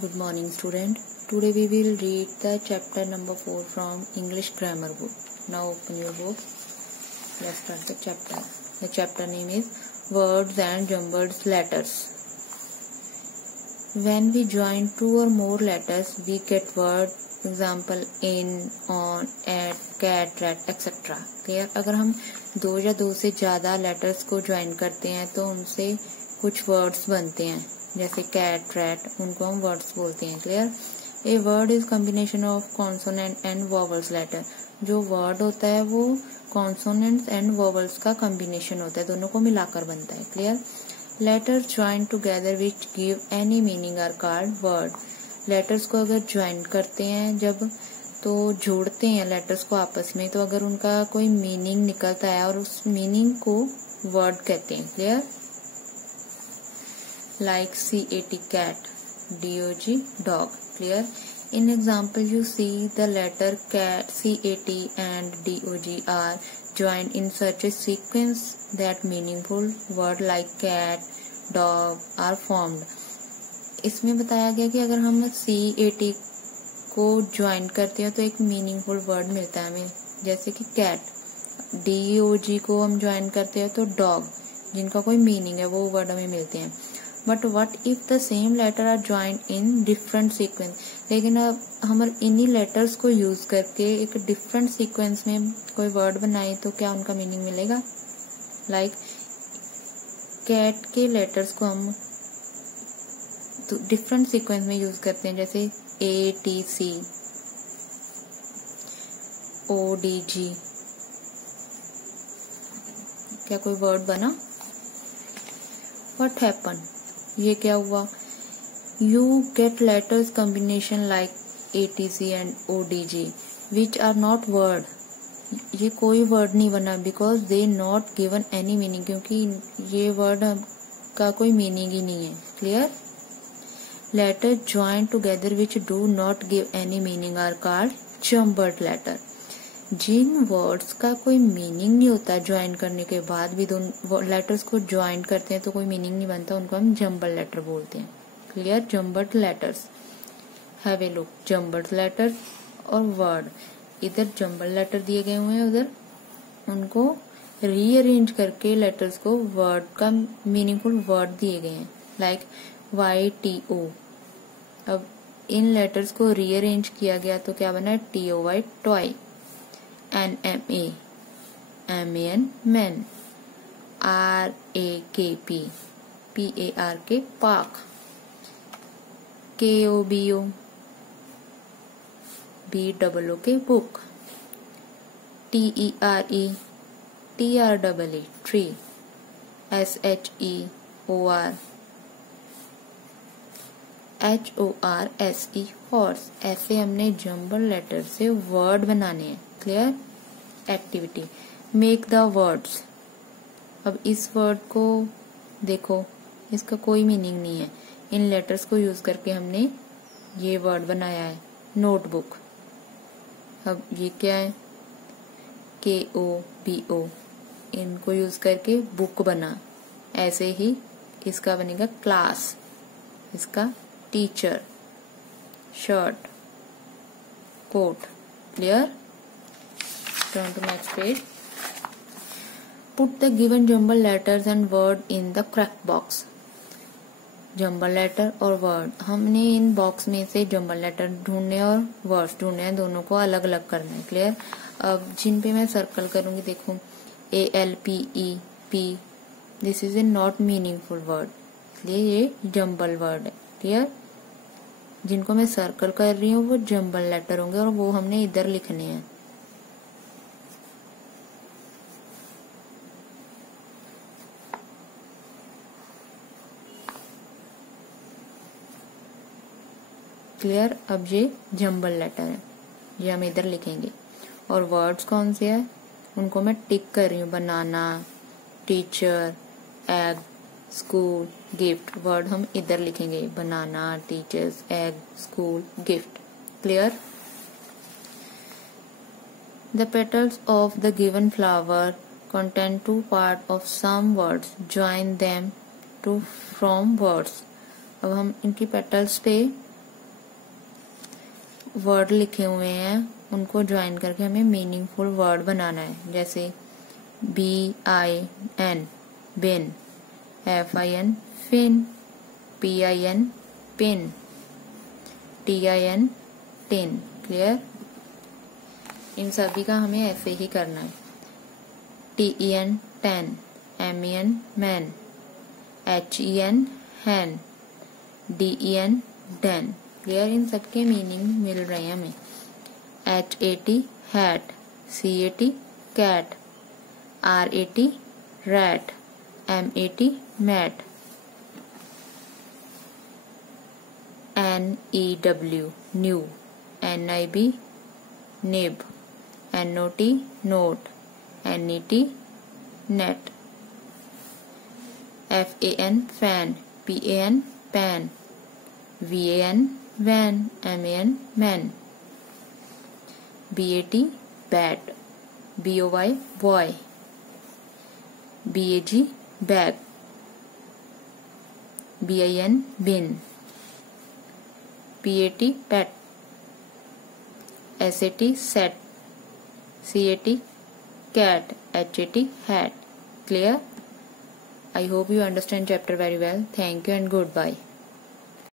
Good morning, student. Today we will read the chapter number 4 from English grammar book. Now open your book. Let's start the chapter. The chapter name is Words and Jumbled Letters. When we join two or more letters, we get word. Example in, on, at, cat, rat, etc. Clear? अगर हम दो या दो से ज्यादा letters को join करते हैं तो उनसे कुछ वर्ड्स बनते हैं, जैसे कैट, रैट, उनको हम वर्ड्स बोलते हैं. Clear? A word is combination of consonant and vowels letter. जो वर्ड होता है वो कॉन्सोनेंट्स एंड वोवल्स का कॉम्बिनेशन होता है, दोनों को मिलाकर बनता है. Clear? Letters join together which give any meaning are called word. Letters को अगर ज्वाइन करते हैं जब, तो जोड़ते हैं लेटर्स को आपस में, तो अगर उनका कोई मीनिंग निकलता है और उस मीनिंग को वर्ड कहते हैं. Clear? like CAT cat, DOG dog. Clear? In example you see the letter cat, CAT and DOG are joined in such a sequence that meaningful word like cat, dog are formed. इसमें बताया गया कि अगर हम CAT को join करते हैं तो एक मीनिंगफुल वर्ड मिलता है हमें, जैसे कि कैट. DOG को हम ज्वाइन करते हैं तो डॉग, जिनका कोई मीनिंग है वो वर्ड हमें मिलते हैं. But what if the same letter are joined in different sequence. लेकिन अब हम इन्हीं लेटर्स को यूज करके एक डिफरेंट सीक्वेंस में कोई वर्ड बनाए तो क्या उनका मीनिंग मिलेगा? लाइक कैट के लेटर्स को हम डिफरेंट सीक्वेंस में यूज करते हैं, जैसे ATC, ODG. क्या कोई वर्ड बना? What happened? ये क्या हुआ? You get letters combination like ATC and ODG which are not word. ये कोई वर्ड नहीं बना because they not given any meaning, क्योंकि ये वर्ड का कोई मीनिंग ही नहीं है. Clear? Letters joined together which do not give any meaning are called jumbled letter. जिन वर्ड्स का कोई मीनिंग नहीं होता, ज्वाइन करने के बाद भी दोनों लेटर्स को ज्वाइन करते हैं तो कोई मीनिंग नहीं बनता, उनको हम जम्बल लेटर बोलते हैं. Clear? Jumbled letters. Have a look. Jumbled letter और वर्ड. इधर जम्बल लेटर दिए गए हुए हैं, उधर उनको रीअरेंज करके लेटर्स को वर्ड का मीनिंगफुल वर्ड दिए गए हैं, लाइक YTO. अब इन लेटर्स को रीअरेंज किया गया तो क्या बना? TOY toy. NMA, MAN man, RAKP, PARK park, KOBO, BOOK book, TERE, TREE tree, SHEOR, HORSE horse. ऐसे हमने जम्बल लेटर से वर्ड बनाने हैं. Clear? Activity make the words. अब इस वर्ड को देखो, इसका कोई मीनिंग नहीं है. इन लेटर्स को यूज करके हमने ये वर्ड बनाया है, नोटबुक. अब ये क्या है? KOBO. इनको यूज करके बुक बना. ऐसे ही इसका बनेगा क्लास, इसका teacher, shirt, coat. Clear? Turn to next page. Put the given jumbled letters and word in the correct box. Jumble letter और वर्ड, हमने इन बॉक्स में से जम्बल लेटर ढूंढने और वर्ड्स ढूंढने हैं, दोनों को अलग अलग करना है. क्लियर? अब जिन पे मैं सर्कल करूंगी, देखो ALPEP, this is a not meaningful word, इसलिए ये जम्बल वर्ड है. क्लियर? जिनको मैं सर्कल कर रही हूँ वो जम्बल लेटर होंगे और वो हमने इधर लिखने हैं. क्लियर? अब ये जम्बल लेटर है, ये हम इधर लिखेंगे. और वर्ड्स कौन से हैं उनको मैं टिक कर रही हूँ. Banana, teacher, egg, school, gift. Word हम इधर लिखेंगे, banana, teachers, egg, school, gift. Clear? The petals of the given flower contain two parts of some words. Join them to form words. अब हम इनकी पेटल्स पे वर्ड लिखे हुए हैं उनको ज्वाइन करके हमें मीनिंगफुल वर्ड बनाना है। जैसे BIN bin, FIN fin, PIN pin, TIN tin. Clear? इन सभी का हमें ऐसे ही करना है। TEN ten, MEN men, HEN hen, DEN den. Clear? इन सबके मीनिंग मिल रहे हैं हमें। HAT hat, CAT cat, RAT rat, MAT mat, NEW new, NIB nib, NOT not, NET net, FAN fan, PAN pan, VAN van, MAN man, BAT bat, BOY boy, BAG bag, BIN bin, PAT PAT, SAT set, CAT cat, HAT hat. Clear? I hope you understand chapter very well. Thank you and goodbye.